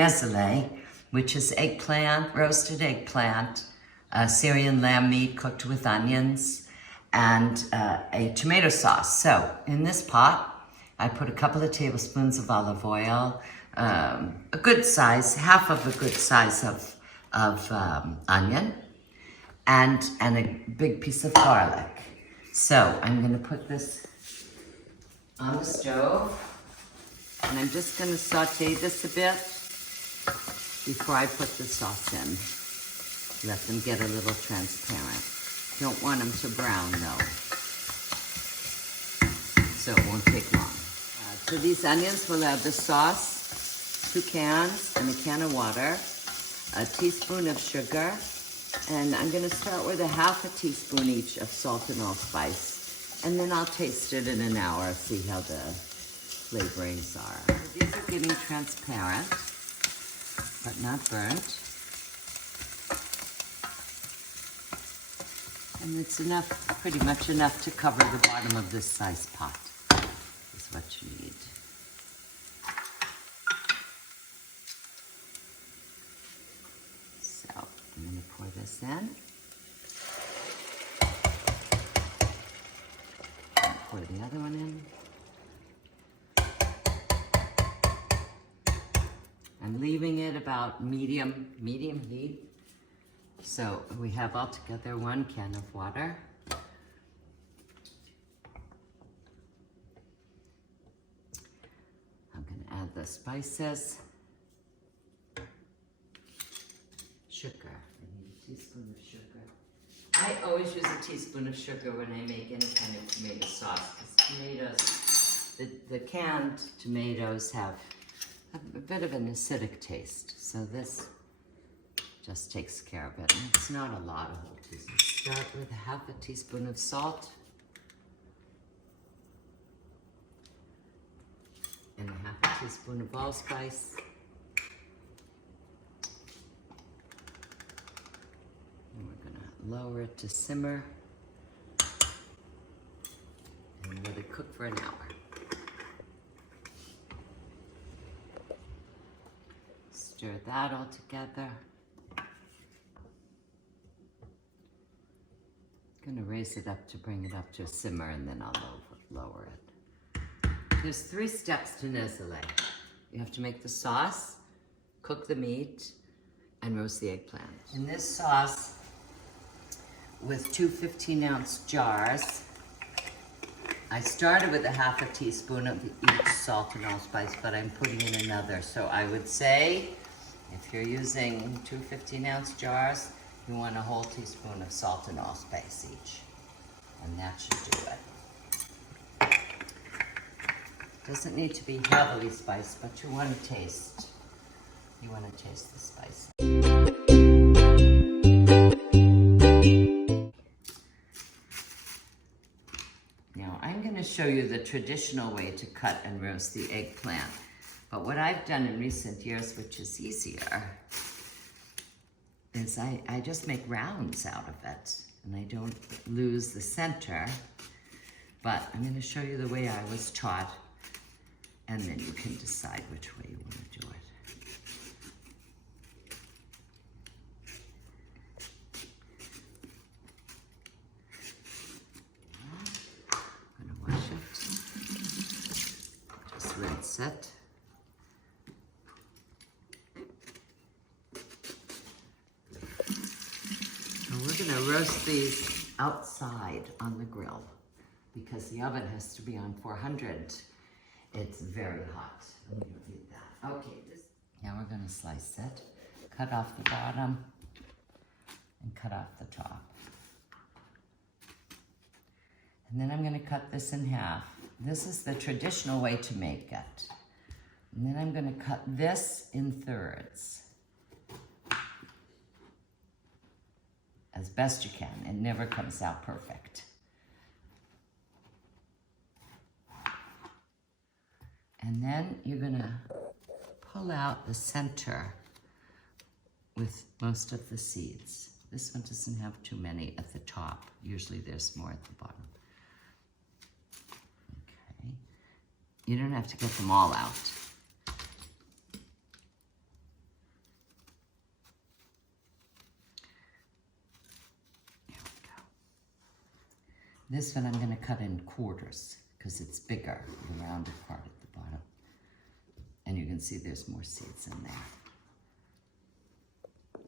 Neselee, which is eggplant, roasted eggplant, Syrian lamb meat cooked with onions, and a tomato sauce. So in this pot, I put a couple of tablespoons of olive oil, a good size, half of a good size of onion, and a big piece of garlic. So I'm going to put this on the stove, and I'm just going to saute this a bit before I put the sauce in. Let them get a little transparent. Don't want them to brown though, so it won't take long. So these onions will have the sauce, 2 cans and a can of water, a teaspoon of sugar, and I'm going to start with a half a teaspoon each of salt and allspice, and then I'll taste it in an hour, see how the flavorings are. These are getting transparent, but not burnt. And it's enough, pretty much enough to cover the bottom of this size pot, is what you need. So I'm going to pour this in. And pour the other one in. I'm leaving it about medium heat. So we have altogether 1 can of water. I'm going to add the spices. Sugar. I need a teaspoon of sugar. I always use a teaspoon of sugar when I make any kind of tomato sauce, because tomatoes, the canned tomatoes have a bit of an acidic taste. So this just takes care of it. And it's not a lot of whole teaspoons. Start with half a teaspoon of salt and a half a teaspoon of allspice. And we're gonna lower it to simmer and let it cook for an hour. Stir that all together. I'm going to raise it up to bring it up to a simmer, and then I'll lower it. There's 3 steps to Neselee. You have to make the sauce, cook the meat, and roast the eggplant. In this sauce, with 2 15-ounce jars, I started with a half a teaspoon of each salt and allspice, but I'm putting in another. So I would say, if you're using 2 15-ounce jars, you want a whole teaspoon of salt and allspice each, and that should do it. Doesn't need to be heavily spiced, but you want to taste. You want to taste the spice. Now I'm going to show you the traditional way to cut and roast the eggplant, but what I've done in recent years, which is easier, is I just make rounds out of it, and I don't lose the center, but I'm going to show you the way I was taught, and then you can decide which way you want to do it. I'm going to wash it, just rinse it. We're going to roast these outside on the grill because the oven has to be on 400. It's very hot. We don't need that. Okay, now we're going to slice it, cut off the bottom, and cut off the top. And then I'm going to cut this in half. This is the traditional way to make it. And then I'm going to cut this in thirds. As best you can. It never comes out perfect. And then you're going to pull out the center with most of the seeds. This one doesn't have too many at the top. Usually there's more at the bottom. Okay. You don't have to get them all out. This one I'm going to cut in quarters because it's bigger, the rounded part at the bottom. And you can see there's more seeds in there. Here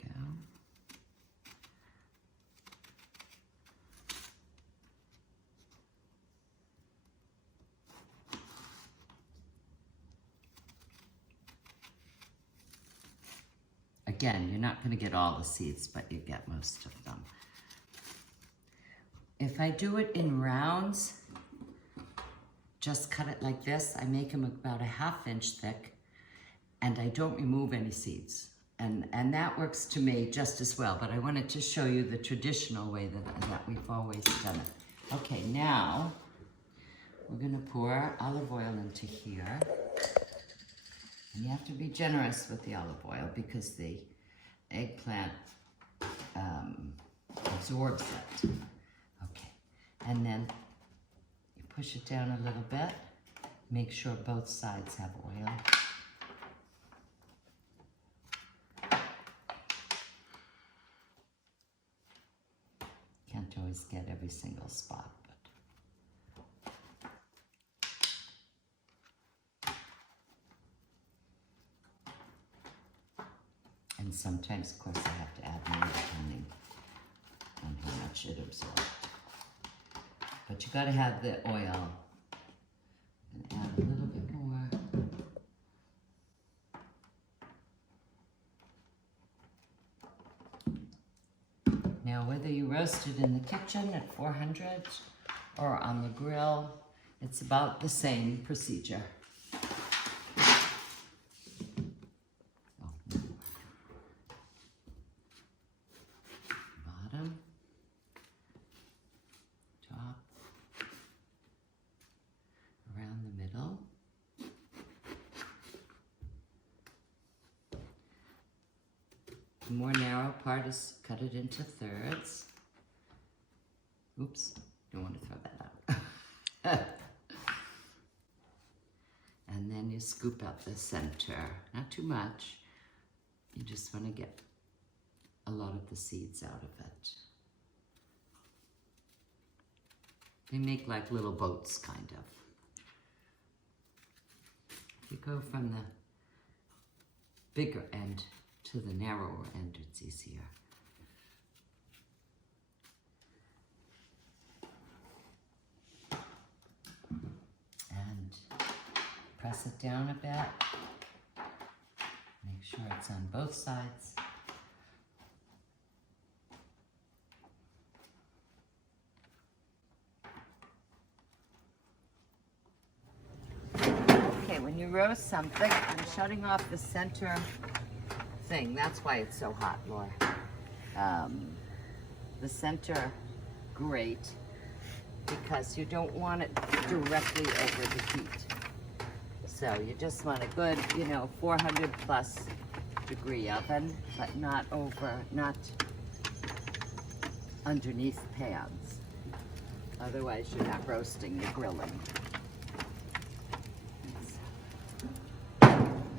we go. Again, you're not going to get all the seeds, but you get most of them. If I do it in rounds, just cut it like this. I make them about a 1/2 inch thick, and I don't remove any seeds. And that works to me just as well, but I wanted to show you the traditional way that we've always done it. Okay, now we're going to pour olive oil into here. And you have to be generous with the olive oil because the eggplant absorbs it. Okay, and then you push it down a little bit. Make sure both sides have oil. Can't always get every single spot. And sometimes, of course, I have to add more depending on how much it absorbed. But you got to have the oil. And add a little bit more. Now, whether you roast it in the kitchen at 400 or on the grill, it's about the same procedure. The more narrow part is cut it into thirds. Oops, don't want to throw that out. And then you scoop out the center. Not too much. You just want to get a lot of the seeds out of it. They make like little boats, kind of. If you go from the bigger end to the narrower end, it's easier. And press it down a bit. Make sure it's on both sides. Okay, when you roast something, I'm shutting off the center thing. That's why it's so hot, Laura. The center grate, because you don't want it directly over the heat. So you just want a good, 400 plus degree oven, but not underneath pans. Otherwise you're not roasting, you're grilling.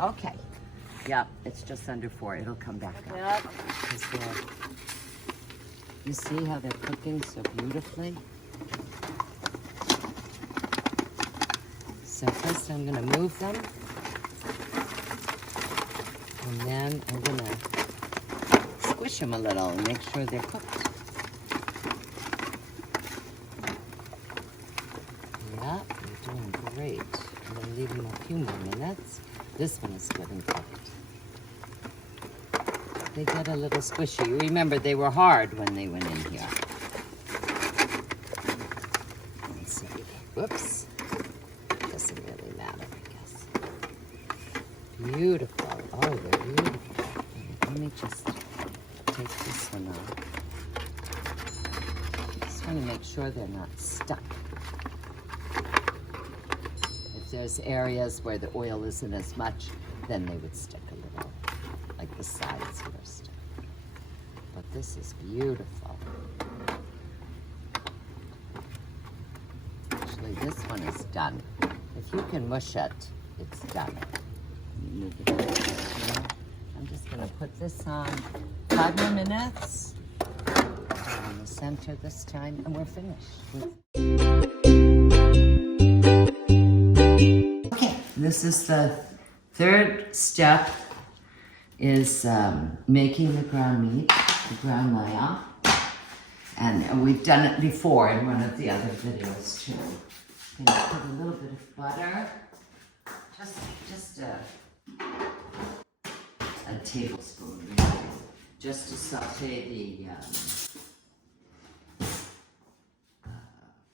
Okay. Yep, it's just under 4. It'll come back up. You see how they're cooking so beautifully? So first I'm going to move them. And then I'm going to squish them a little and make sure they're cooked. Yep, you're doing great. I'm going to leave them a few more minutes. This one is good and cooked. They get a little squishy. Remember, they were hard when they went in here. Let's see. Whoops. Doesn't really matter, I guess. Beautiful. Oh, they're beautiful. Let me just take this one off. Just want to make sure they're not stuck. If there's areas where the oil isn't as much, then they would stick a little. Like the sides here stick. But this is beautiful. Actually, this one is done. If you can mush it, it's done. Move it. I'm put this on 5 more minutes. In the center this time, and we're finished. Okay, this is the third step, is making the ground meat, the ground lamb. And we've done it before in one of the other videos too. I'm gonna put a little bit of butter, just a tablespoon, really, just to saute the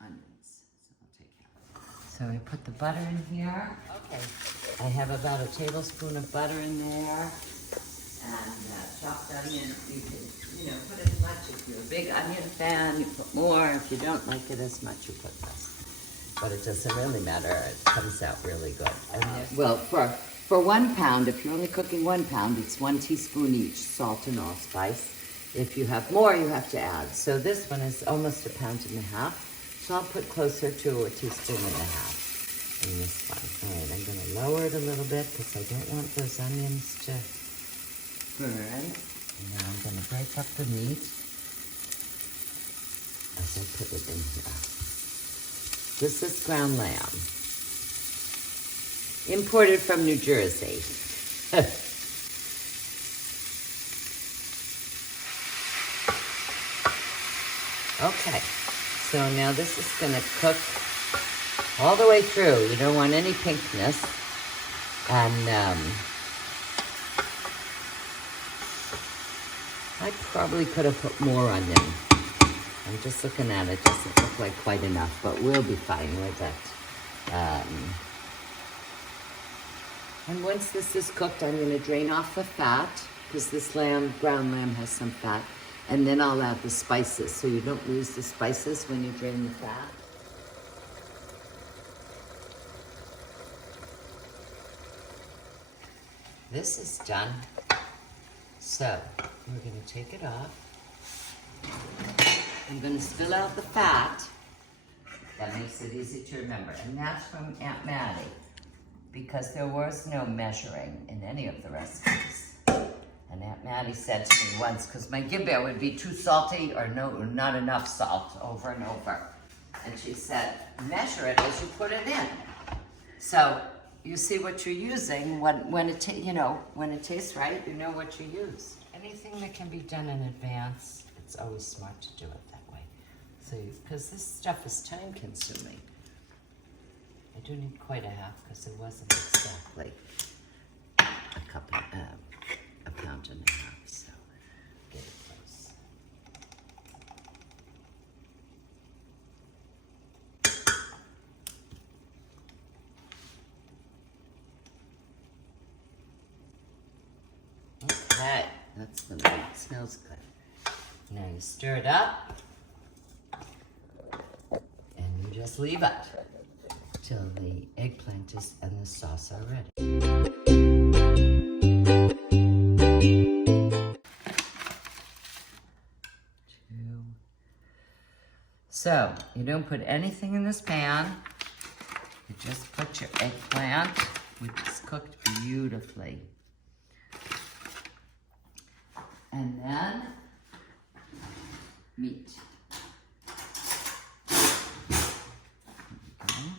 onions. So I'll take care of it. So we put the butter in here. Okay. I have about a tablespoon of butter in there, and chopped onion. You can, put as much. If you're a big onion fan, you put more. If you don't like it as much, you put less. But it doesn't really matter. It comes out really good. Well, for 1 pound, if you're only cooking 1 pound, it's 1 teaspoon each, salt and allspice. If you have more, you have to add. So this one is almost 1.5 pounds. So I'll put closer to 1.5 teaspoons in this one. All right, I'm going to lower it a little bit because I don't want those onions to burn. And now I'm going to break up the meat as I put it in here. This is ground lamb, imported from New Jersey. Okay, so now this is going to cook all the way through. You don't want any pinkness. And I probably could have put more onion. I'm just looking at it, doesn't look like quite enough, but we'll be fine with it. And once this is cooked, I'm going to drain off the fat, because this ground lamb has some fat, and then I'll add the spices, so you don't lose the spices when you drain the fat. This is done. So, we're going to take it off. I'm going to spill out the fat. That makes it easy to remember. And that's from Aunt Maddie, because there was no measuring in any of the recipes. And Aunt Maddie said to me once, because my gibber would be too salty or not enough salt over and over. And she said, measure it as you put it in. So you see what you're using when it tastes right, you know what you use. Anything that can be done in advance, it's always smart to do it that way. So, because this stuff is time consuming. I do need quite 1/2 because it wasn't exactly a pound and 1/2. So get it close. Okay, that's the meat. It smells good. Now you stir it up, and you just leave it till the eggplant and the sauce are ready. So, you don't put anything in this pan. You just put your eggplant, which is cooked beautifully. And then meat. Okay.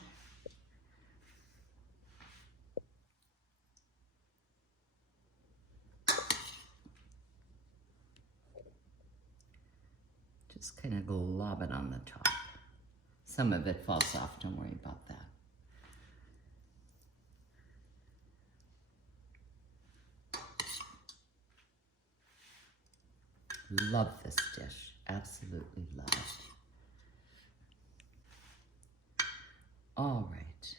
Just kind of glob it on the top. Some of it falls off, don't worry about that. Love this dish, absolutely love it. All right,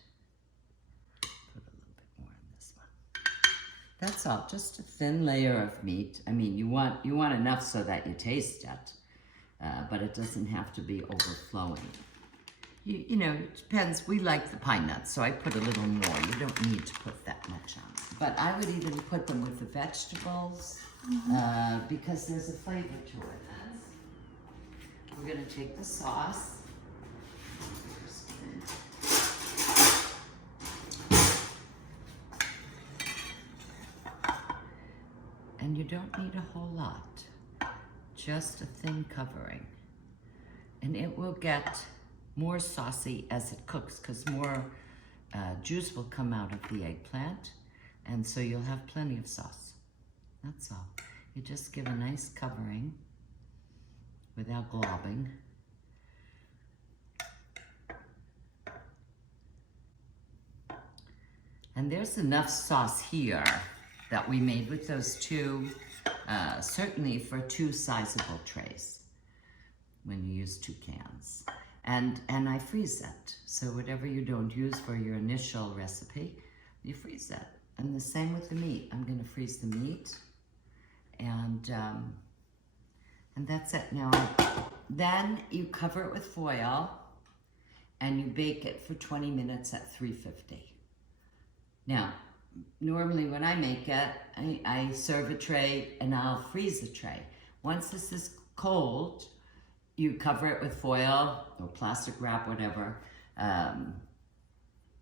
put a little bit more in this one. That's all, just a thin layer of meat. I mean, you want enough so that you taste it, but it doesn't have to be overflowing. You know, it depends. We like the pine nuts, so I put a little more. You don't need to put that much on. But I would even put them with the vegetables, because there's a flavor to it. We're going to take the sauce. and you don't need a whole lot, just a thin covering. And it will get more saucy as it cooks because more juice will come out of the eggplant, and so you'll have plenty of sauce. That's all. You just give a nice covering without globbing. And there's enough sauce here that we made with those two, certainly for 2 sizable trays when you use 2 cans. And I freeze it. So whatever you don't use for your initial recipe, you freeze it. And the same with the meat. I'm gonna freeze the meat, and that's it. Now, then you cover it with foil and you bake it for 20 minutes at 350. Now, normally when I make it, I serve a tray and I'll freeze the tray. Once this is cold, you cover it with foil or plastic wrap, whatever, and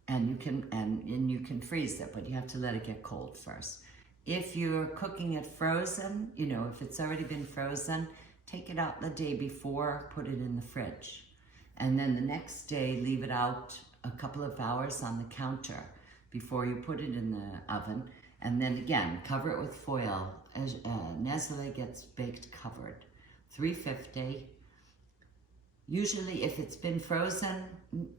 you can freeze it, but you have to let it get cold first. If you're cooking it frozen, you know, if it's already been frozen, take it out the day before, put it in the fridge. And then the next day, leave it out a couple of hours on the counter before you put it in the oven. And then again, cover it with foil. Neselee gets baked covered. 350. Usually if it's been frozen,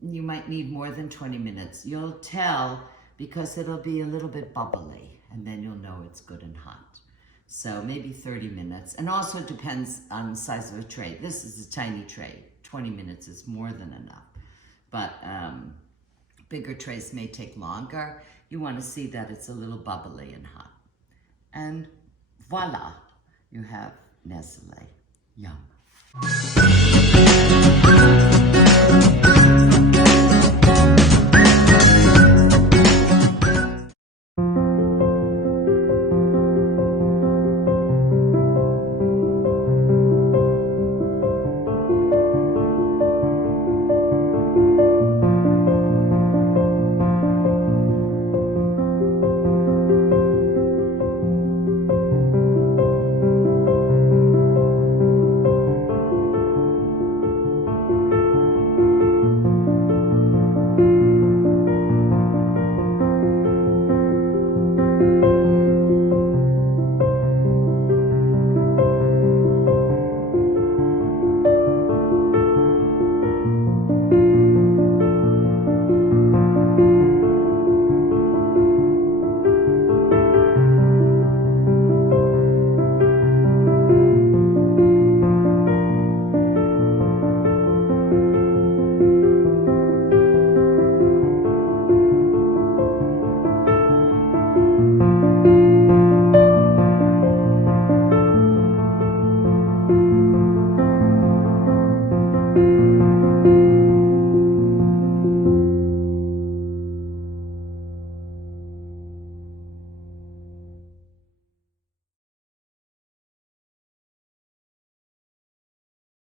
you might need more than 20 minutes. You'll tell because it'll be a little bit bubbly, and then you'll know it's good and hot. So maybe 30 minutes. And also it depends on the size of a tray. This is a tiny tray. 20 minutes is more than enough. But bigger trays may take longer. You want to see that it's a little bubbly and hot. And voila, you have Neselee. Yum.